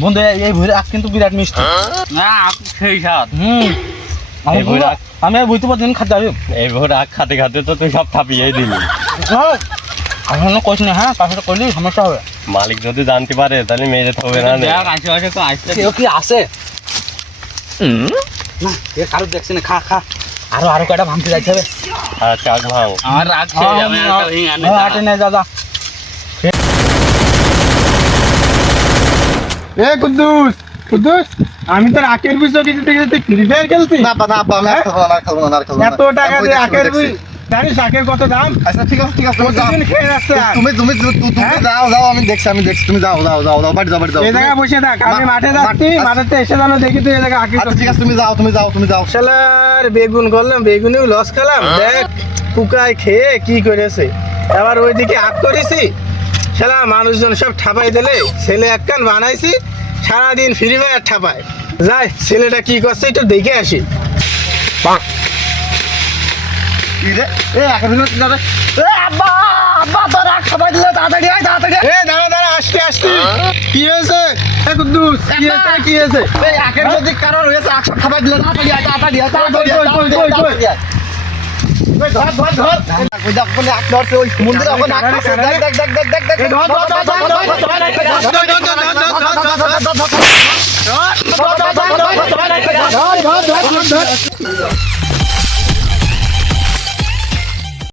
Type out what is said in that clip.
বন্ধু এই- ভুঁড়ি আখ কিন্তু বিরাট মিষ্টি। না সেই স্বাদ। হুম। আমি? আমি আর বুঝতে পারছি খাদ্য আমি এই ভোর আখ খাতে খাতে তো তুই সব থাপিয়েই দিলি। এখন কইস না হ্যাঁ সাথে করলে সমস্যা হবে। মালিক যদি জানতে পারে তাহলে মেরে থবে না। দেখ আশেপাশে তো আসতে কেউ কি আছে না এ কারও দেখছি না খা খা। আরও আরও কয়টা ভাঙতে যাইতে হবে। আর চাক ভাঙ। আমার রাগ ছেড়ে যাবে একটা ভেঙে আনে। হ্যাঁ, হাটে নে যা। এ কুদ্দুস কুদ্দুস আমি তোর আখের বীজ কিছু থেকে তুই ফ্রি ফায়ার না বা না আমি আর খেলব না আর খেলব না আর খেলব না। এত টাকা দিয়ে আখের দেখছি। জানিস আখের কত দাম? আচ্ছা ঠিক আছে ঠিক আছে তুমি যাও। খেয়ে যাচ্ছে তুমি তুমি হ্যাঁ? যাও যাও আমি দেখছি আমি দেখছি তুমি যাও যাও যাও যাও বাড়ি যাও বাড়ি যাও। এই জায়গায় বসে থাক আমি মাঠে যাচ্ছি আচ্ছা। মাঠেতে এসে জানো দেখি তুই এই জায়গায় আখের আচ্ছা ঠিক আছে তুমি যাও তুমি যাও তুমি যাও। শালার বেগুন করলাম বেগুনেও লস খেলাম। দেখ কুকায় খেয়ে কি করেছে। এবার ওইদিকে আগ করেছি। শালা মানুষজন সব ঠাপাই দিলে ছেলে এক কান বানাইছি সারাদিন ফ্রি ফায়ার ঠাপায় যাই ছেলেটা কি করছে একটু দেখে আসি মন্দির ধর, ধর, ধর, ধর,